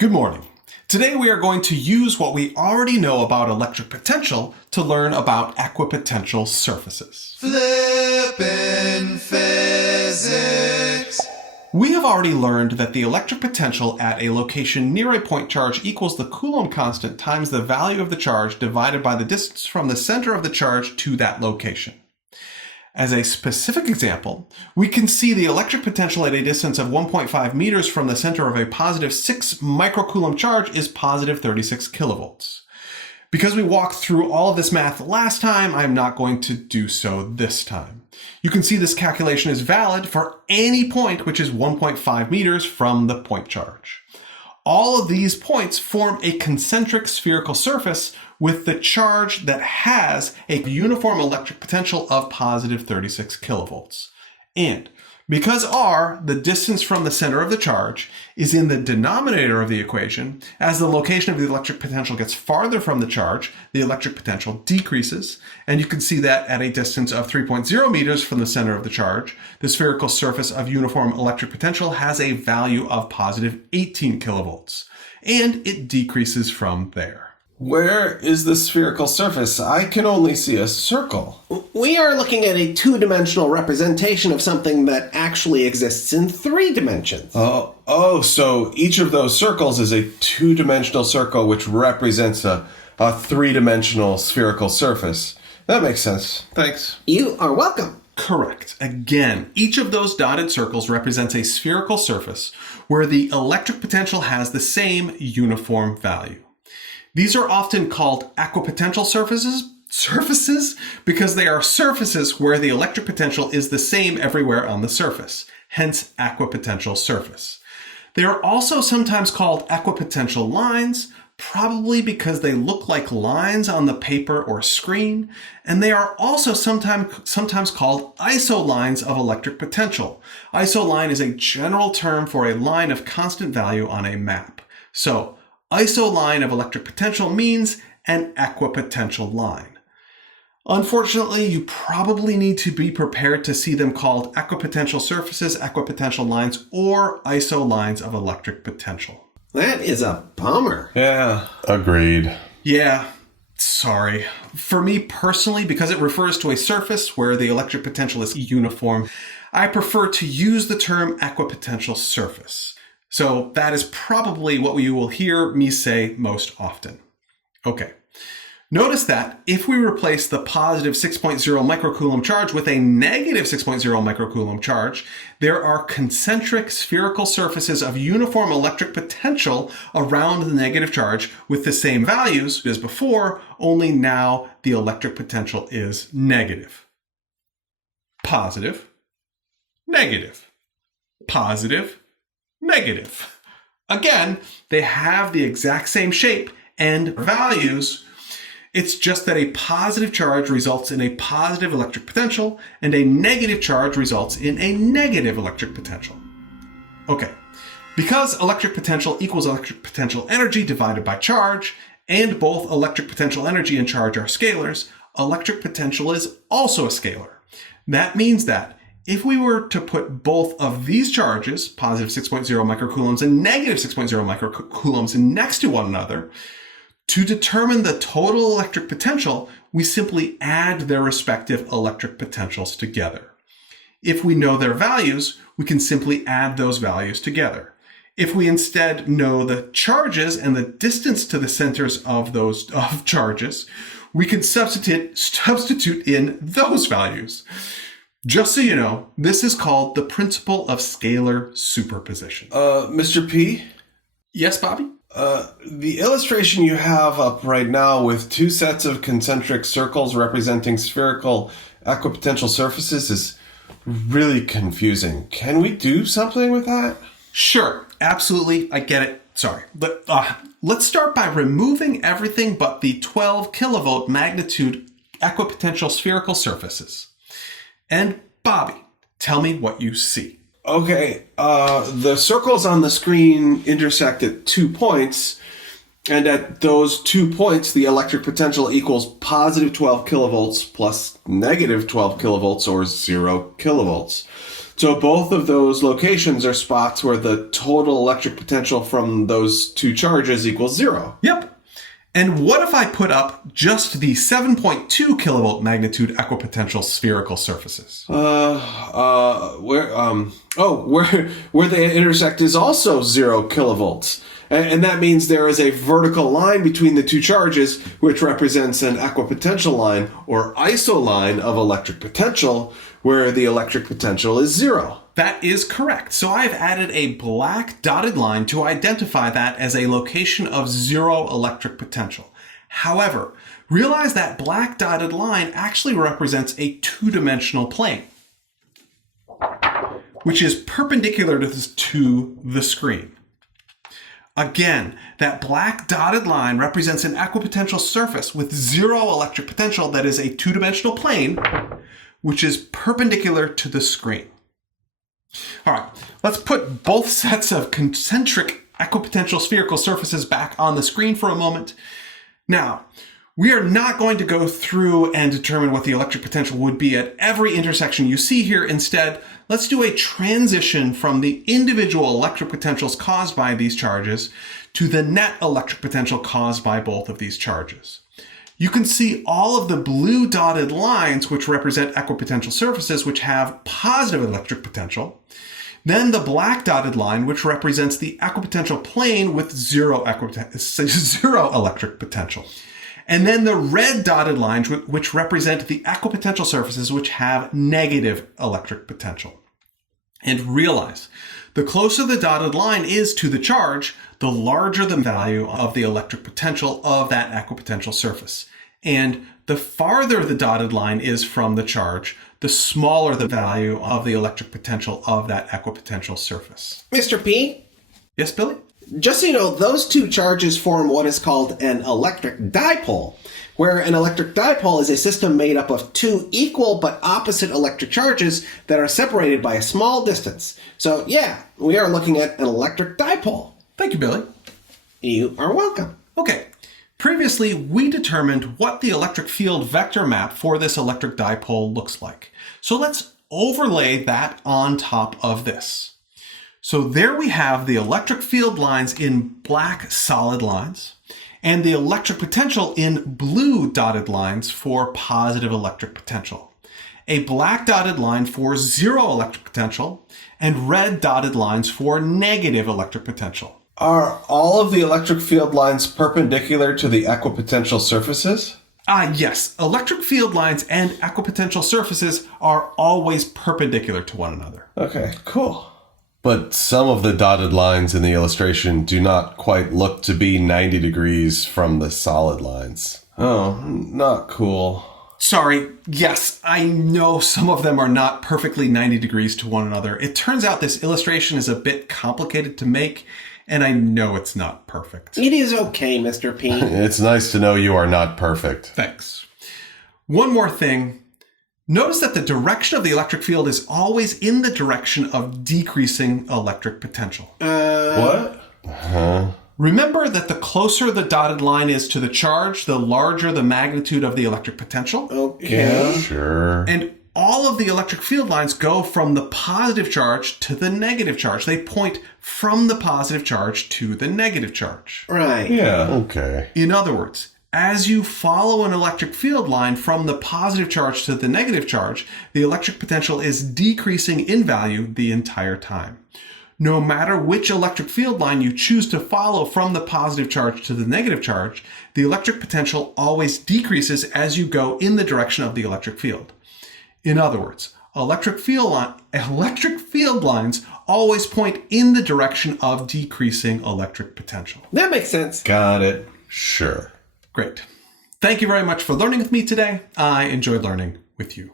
Good morning. Today we are going to use what we already know about electric potential to learn about equipotential surfaces. Flippin' physics! We have already learned that the electric potential at a location near a point charge equals the Coulomb constant times the value of the charge divided by the distance from the center of the charge to that location. As a specific example, we can see the electric potential at a distance of 1.5 meters from the center of a positive 6 microcoulomb charge is positive 36 kilovolts. Because we walked through all of this math last time, I'm not going to do so this time. You can see this calculation is valid for any point which is 1.5 meters from the point charge. All of these points form a concentric spherical surface with the charge that has a uniform electric potential of positive 36 kilovolts. And because r, the distance from the center of the charge, is in the denominator of the equation, as the location of the electric potential gets farther from the charge, the electric potential decreases. And you can see that at a distance of 3.0 meters from the center of the charge, the spherical surface of uniform electric potential has a value of positive 18 kilovolts. And it decreases from there. Where is the spherical surface? I can only see a circle. We are looking at a two-dimensional representation of something that actually exists in 3 dimensions. So each of those circles is a two-dimensional circle which represents a three-dimensional spherical surface. That makes sense. Thanks. You are welcome. Correct. Again, each of those dotted circles represents a spherical surface where the electric potential has the same uniform value. These are often called equipotential surfaces because they are surfaces where the electric potential is the same everywhere on the surface, hence equipotential surface. They are also sometimes called equipotential lines, probably because they look like lines on the paper or screen, and they are also sometimes called isolines of electric potential. Isoline is a general term for a line of constant value on a map. So, isoline of electric potential means an equipotential line. Unfortunately, you probably need to be prepared to see them called equipotential surfaces, equipotential lines, or isolines of electric potential. That is a bummer. Yeah, agreed. Yeah, sorry. For me personally, because it refers to a surface where the electric potential is uniform, I prefer to use the term equipotential surface. So that is probably what you will hear me say most often. Okay. Notice that if we replace the positive 6.0 microcoulomb charge with a negative 6.0 microcoulomb charge, there are concentric spherical surfaces of uniform electric potential around the negative charge with the same values as before, only now the electric potential is negative. Positive, negative, positive, negative. Again, they have the exact same shape and values. It's just that a positive charge results in a positive electric potential and a negative charge results in a negative electric potential. Okay, because electric potential equals electric potential energy divided by charge, and both electric potential energy and charge are scalars, electric potential is also a scalar. That means that if we were to put both of these charges, positive 6.0 microcoulombs and negative 6.0 microcoulombs, next to one another, to determine the total electric potential, we simply add their respective electric potentials together. If we know their values, we can simply add those values together. If we instead know the charges and the distance to the centers of those charges, we can substitute in those values. Just so you know, this is called the principle of scalar superposition. Mr.p? Yes, Bobby? The illustration you have up right now with 2 sets of concentric circles representing spherical equipotential surfaces is really confusing. Can we do something with that? Sure, absolutely, I get it. Sorry, but let's start by removing everything but the 12 kilovolt magnitude equipotential spherical surfaces. And Bobby, tell me what you see. Okay, the circles on the screen intersect at 2 points, and at those 2 points, the electric potential equals positive 12 kilovolts plus negative 12 kilovolts, or 0 kilovolts. So both of those locations are spots where the total electric potential from those two charges equals 0. Yep. And what if I put up just the 7.2 kilovolt magnitude equipotential spherical surfaces? Where they intersect is also 0 kilovolts. And that means there is a vertical line between the two charges, which represents an equipotential line or isoline of electric potential, where the electric potential is 0. That is correct. So I've added a black dotted line to identify that as a location of 0 electric potential. However, realize that black dotted line actually represents a two-dimensional plane, which is perpendicular to the screen. Again, that black dotted line represents an equipotential surface with 0 electric potential that is a two-dimensional plane, which is perpendicular to the screen. All right, let's put both sets of concentric equipotential spherical surfaces back on the screen for a moment. Now, we are not going to go through and determine what the electric potential would be at every intersection you see here. Instead, let's do a transition from the individual electric potentials caused by these charges to the net electric potential caused by both of these charges. You can see all of the blue dotted lines, which represent equipotential surfaces, which have positive electric potential. Then the black dotted line, which represents the equipotential plane with 0 electric potential. And then the red dotted lines, which represent the equipotential surfaces, which have negative electric potential. And realize, the closer the dotted line is to the charge, the larger the value of the electric potential of that equipotential surface. And the farther the dotted line is from the charge, the smaller the value of the electric potential of that equipotential surface. Mr. P, Yes, Billy? just so you know, those two charges form what is called an electric dipole, where an electric dipole is a system made up of two equal but opposite electric charges that are separated by a small distance. So yeah, we are looking at an electric dipole. Thank you, Billy. You are welcome. Okay. Previously, we determined what the electric field vector map for this electric dipole looks like. So let's overlay that on top of this. So there we have the electric field lines in black solid lines and the electric potential in blue dotted lines for positive electric potential. A black dotted line for 0 electric potential and red dotted lines for negative electric potential. Are all of the electric field lines perpendicular to the equipotential surfaces? Yes. Electric field lines and equipotential surfaces are always perpendicular to one another. Okay, cool. But some of the dotted lines in the illustration do not quite look to be 90 degrees from the solid lines. Oh, not cool. Sorry. Yes, I know some of them are not perfectly 90 degrees to one another. It turns out this illustration is a bit complicated to make, and I know it's not perfect. It is okay, Mr. P. It's nice to know you are not perfect. Thanks. One more thing. Notice that the direction of the electric field is always in the direction of decreasing electric potential. What? Remember that the closer the dotted line is to the charge, the larger the magnitude of the electric potential. Okay. Sure. And all of the electric field lines go from the positive charge to the negative charge. They point from the positive charge to the negative charge. Right. Yeah, okay. In other words, as you follow an electric field line from the positive charge to the negative charge, the electric potential is decreasing in value the entire time. No matter which electric field line you choose to follow from the positive charge to the negative charge, the electric potential always decreases as you go in the direction of the electric field. In other words, electric field lines always point in the direction of decreasing electric potential. That makes sense. Got it. Sure. Great. Thank you very much for learning with me today. I enjoyed learning with you.